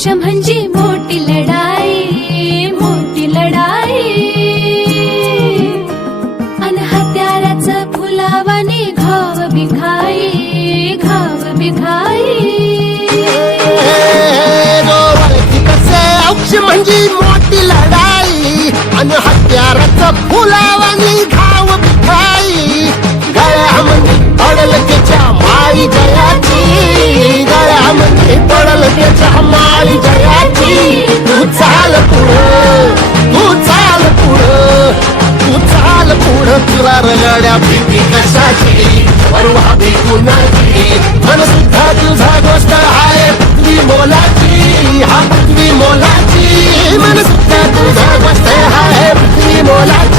मोक्ष म्हणजे मोठी लढाई, मोठी लढाई. अन हत्याराचं फुलावानी घाव बिखाई, घाव बिखाई. मोक्ष म्हणजे मोठी लढाई आणि हत्याराचं फुलावानी घाव बिखाई. गळ्यामध्ये पडल त्याच्या माळी जयाची, गळ्यामध्ये पडल त्याच्या माळी जयाची. तू चाल पुढं, तू चाल पुढं, तू चाल पुढं. तुला रगड्या भीती कशाची, परवा भी कुणाची. मन सुद्धा तुझा गोष्ट आहे पृथ्वी मोलाची, हा पृथ्वी मोलाची. मन सुद्धा तुझा गोष्ट आहे पृथ्वी मोलाची.